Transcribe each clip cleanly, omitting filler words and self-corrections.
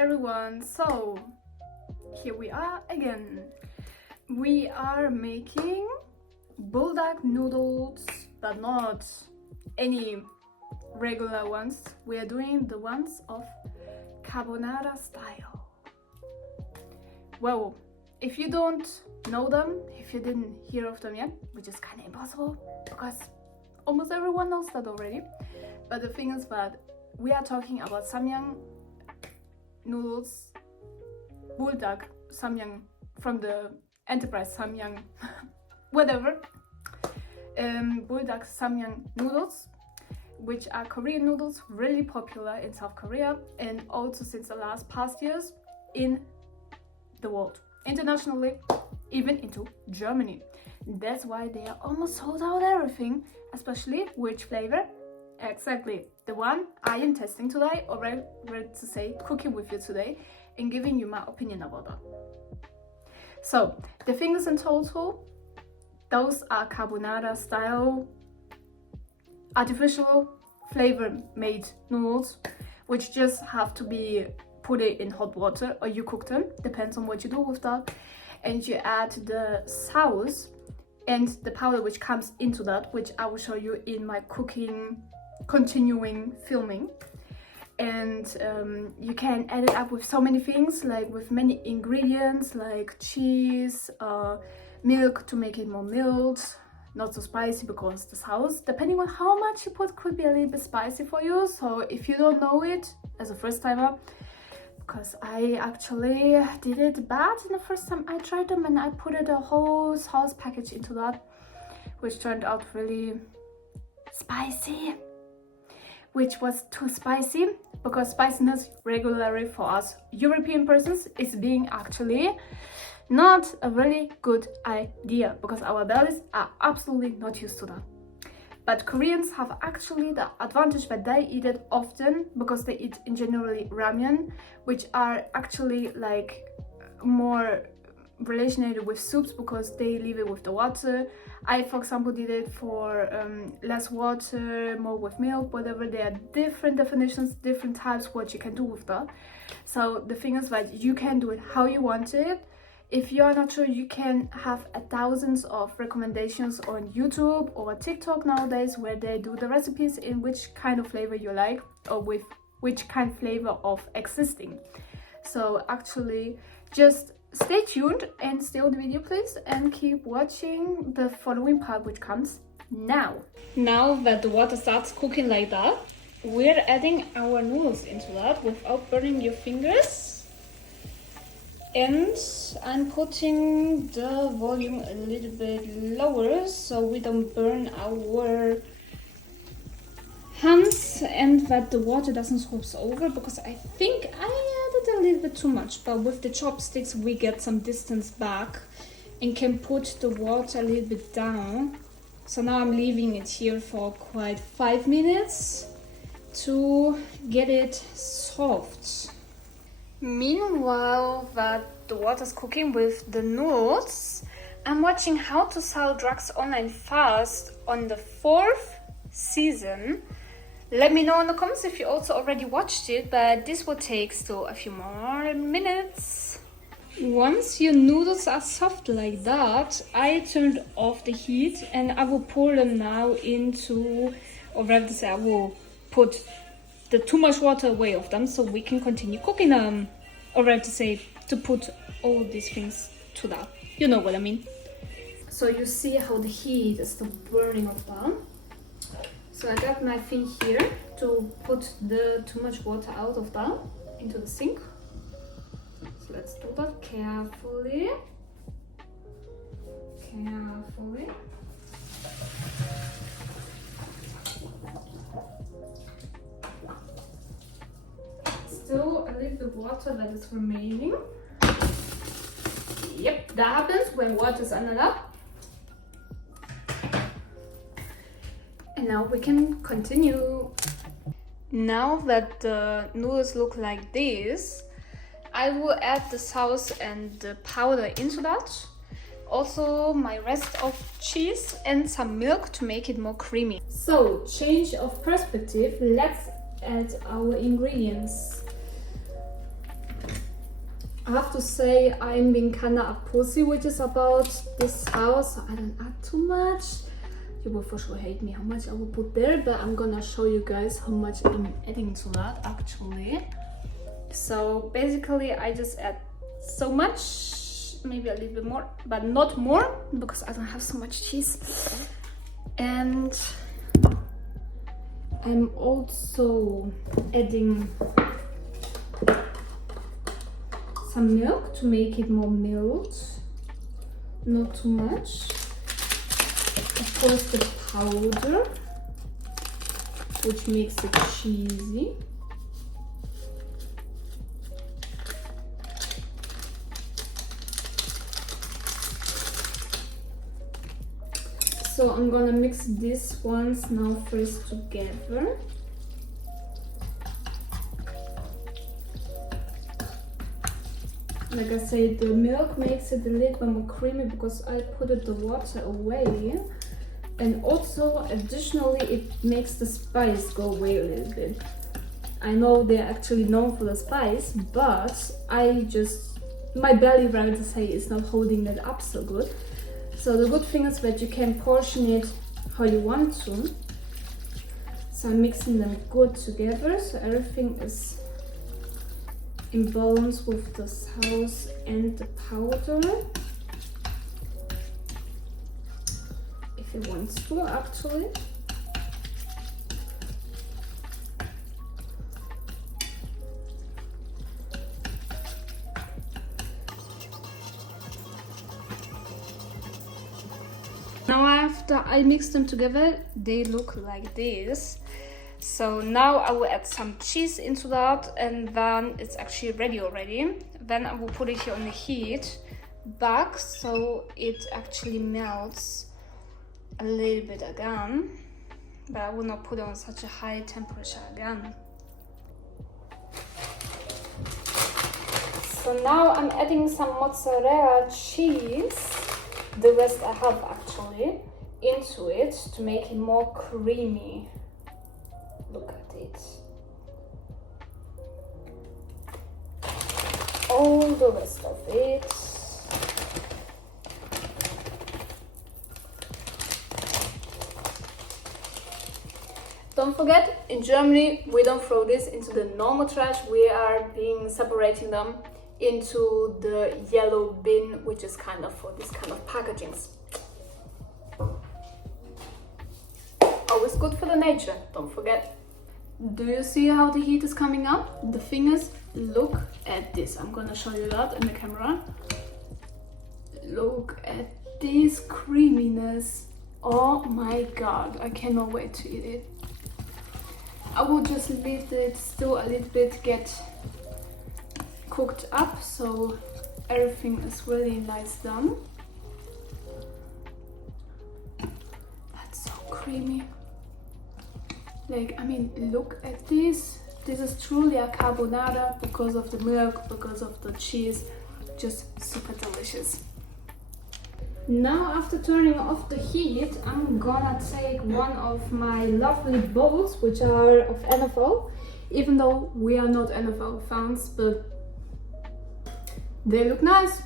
everyone, so here we are again. We are making BULDAK noodles, but not any regular ones. We are doing the ones of carbonara style. Well, if you don't know them, if you didn't hear of them yet, which is kind of impossible because almost everyone knows that already, but the thing is that we are talking about samyang noodles, BULDAK samyang from the enterprise samyang, whatever, BULDAK samyang noodles, which are Korean noodles, really popular in South Korea and also since the past years in the world, internationally, even into Germany. That's why they are almost sold out everything, especially which flavor? Exactly, the one I am testing today, or rather to say cooking with you today and giving you my opinion about that. So the things in total, those are carbonara style artificial flavor made noodles, which just have to be put it in hot water or you cook them, depends on what you do with that, and you add the sauce and the powder which comes into that, which I will show you in my cooking continuing filming. And you can add it up with so many things, like with many ingredients like cheese, milk to make it more mild, not so spicy because the sauce, depending on how much you put, could be a little bit spicy for you. So if you don't know it as a first timer, because I actually did it bad in the first time I tried them and I put a whole sauce package into that, which turned out really spicy, which was too spicy because spiciness regularly for us European persons is being actually not a really good idea because our bellies are absolutely not used to that. But Koreans have actually the advantage that they eat it often because they eat in generally ramen, which are actually like more related with soups because they leave it with the water. I, for example, did it for less water, more with milk, whatever. There are different definitions, different types what you can do with that. So the thing is that you can do it how you want it. If you are not sure, you can have thousands of recommendations on YouTube or TikTok nowadays where they do the recipes in which kind of flavor you like or with which kind of flavor of existing. So actually just stay tuned and stay on the video please and keep watching the following part which comes now. Now that the water starts cooking like that, we're adding our noodles into that without burning your fingers. And I'm putting the volume a little bit lower so we don't burn our hands and that the water doesn't swoop over, because I think I added a little bit too much, but with the chopsticks we get some distance back and can put the water a little bit down. So now I'm leaving it here for quite 5 minutes to get it soft. Meanwhile that the water's cooking with the noodles, I'm watching How to Sell Drugs Online Fast on the 4th season. Let me know in the comments if you also already watched it, but this will take still a few more minutes. Once your noodles are soft like that, I turned off the heat and I will pour them now into, or rather to say I will put the too much water away of them so we can continue cooking them, or rather to say to put all these things to that, you know what I mean. So you see how the heat is still burning of them. So I got my thing here to put the too much water out of that into the sink. So let's do that carefully. Carefully. Still a little bit water that is remaining. Yep, that happens when water is under that. And now we can continue. Now that the noodles look like this, I will add the sauce and the powder into that. Also my rest of cheese and some milk to make it more creamy. So, change of perspective, let's add our ingredients. I have to say I'm being kinda a pussy, which is about this house, so I don't add too much. You will for sure hate me how much I will put there, but I'm gonna show you guys how much I'm adding to that actually. So basically I just add so much, maybe a little bit more, but not more because I don't have so much cheese. And I'm also adding some milk to make it more milled, not too much. Of course the powder, which makes it cheesy. So I'm gonna mix these ones now first together. Like I said, the milk makes it a little bit more creamy because I put the water away. And also, additionally, it makes the spice go away a little bit. I know they're actually known for the spice, but my belly, rather say, is not holding that up so good. So the good thing is that you can portion it how you want to. So I'm mixing them good together, so everything is in balance with the sauce and the powder. If it wants to, actually. Now after I mix them together, they look like this. So now I will add some cheese into that, and then it's actually ready already. Then I will put it here on the heat back so it actually melts a little bit again, but I will not put it on such a high temperature again. So now I'm adding some mozzarella cheese, the rest I have actually, into it to make it more creamy. Look at it. All the rest of it. Don't forget, in Germany we don't throw this into the normal trash, we are separating them into the yellow bin, which is kind of for this kind of packagings. Always good for the nature, don't forget. Do you see how the heat is coming up? The thing is, look at this. I'm gonna show you that in the camera. Look at this creaminess. Oh my god, I cannot wait to eat it. I will just leave it still a little bit get cooked up so everything is really nice done. That's so creamy. Like, I mean, look at this. This is truly a carbonara because of the milk, because of the cheese. Just super delicious. Now, after turning off the heat, I'm gonna take one of my lovely bowls, which are of NFL. Even though we are not NFL fans, but they look nice.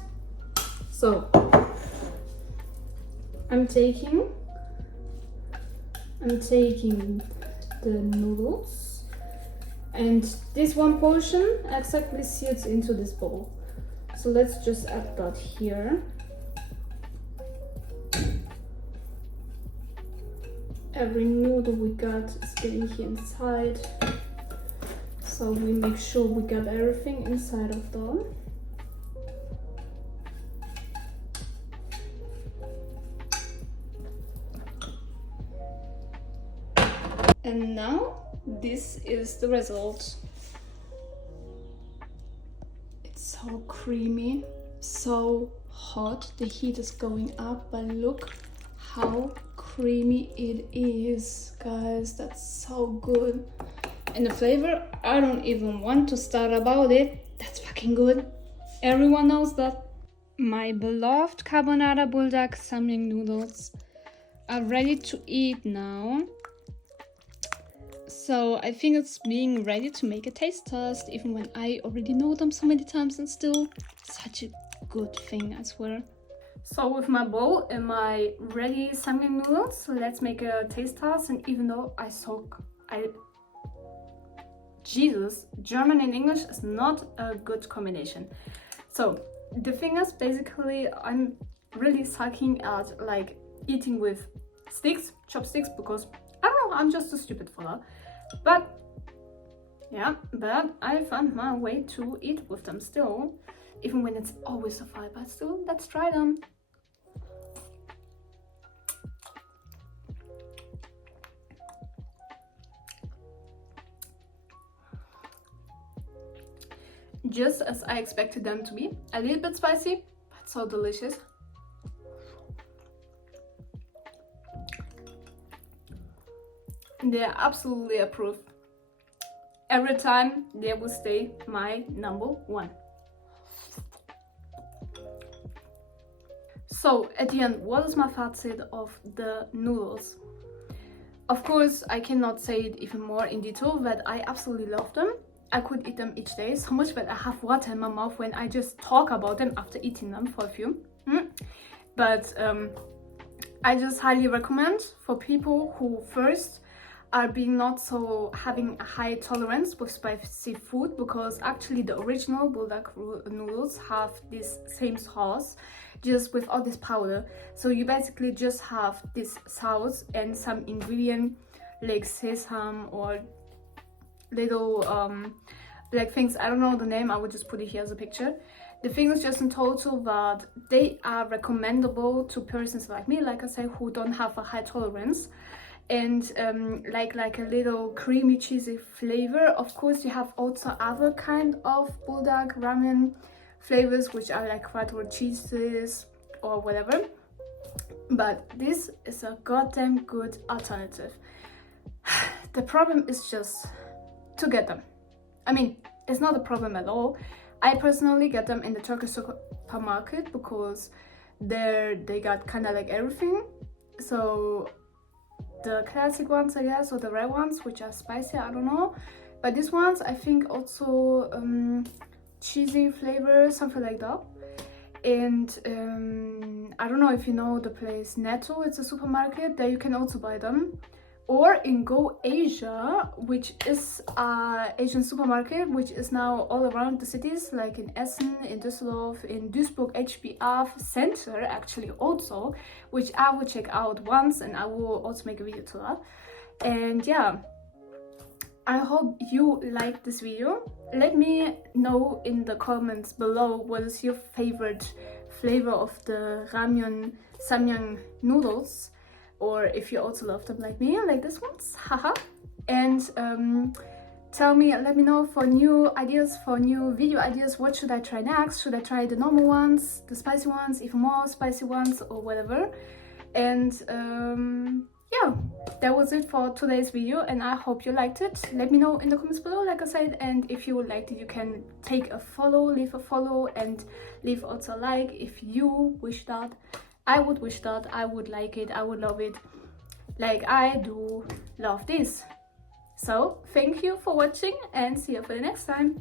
So, I'm taking the noodles, and this one portion exactly sits into this bowl. So let's just add that here. Every noodle we got is getting here inside, so we make sure we got everything inside of them. And now this is the result. It's so creamy, so hot. The heat is going up, but look how creamy it is, guys. That's so good. And the flavor, I don't even want to start about it. That's fucking good. Everyone knows that. My beloved carbonara BULDAK samyang noodles are ready to eat now. So I think it's being ready to make a taste test, even when I already know them so many times, and still such a good thing, I swear. So with my bowl and my ready samgyang noodles, let's make a taste test. And even though Jesus, German and English is not a good combination. So the thing is, basically, I'm really sucking at like eating with sticks, chopsticks, because I don't know, I'm just too stupid for that. But yeah, but I found my way to eat with them still, even when it's always a fight. But still, let's try them. Just as I expected them to be, a little bit spicy, but so delicious. They're absolutely approved. Every time they will stay my number one. So at the end, what is my fazit of the noodles? Of course, I cannot say it even more in detail that I absolutely love them. I could eat them each day, so much that I have water in my mouth when I just talk about them after eating them for a few. But I just highly recommend for people who first are being not so having a high tolerance with spicy food, because actually the original BULDAK noodles have this same sauce, just with all this powder. So you basically just have this sauce and some ingredient like sesame or little black things. I don't know the name, I would just put it here as a picture. The thing is just in total that they are recommendable to persons like me, like I say, who don't have a high tolerance, and like a little creamy cheesy flavor. Of course, you have also other kind of BULDAK ramen flavors, which are like cracker cheeses or whatever, but this is a goddamn good alternative. The problem is just to get them. I mean, it's not a problem at all. I personally get them in the Turkish supermarket because there they got kind of like everything. So the classic ones, I guess, or the red ones, which are spicy, I don't know. But these ones, I think also cheesy flavor, something like that. And I don't know if you know the place Netto, it's a supermarket, there you can also buy them. Or in Go Asia, which is an Asian supermarket, which is now all around the cities, like in Essen, in Düsseldorf, in Duisburg HBF Center, actually also, which I will check out once, and I will also make a video to that. And yeah, I hope you liked this video. Let me know in the comments below what is your favorite flavor of the ramyun samyang noodles, or if you also love them like me, like this ones, haha. And let me know for new ideas, for new video ideas. What should I try next? Should I try the normal ones, the spicy ones, even more spicy ones, or whatever? And yeah, that was it for today's video, and I hope you liked it. Let me know in the comments below, like I said, and if you liked it, you can take a follow, leave a follow, and leave also a like if you wish that. I would wish that, I would like it, I would love it, like I do love this. So thank you for watching, and see you for the next time.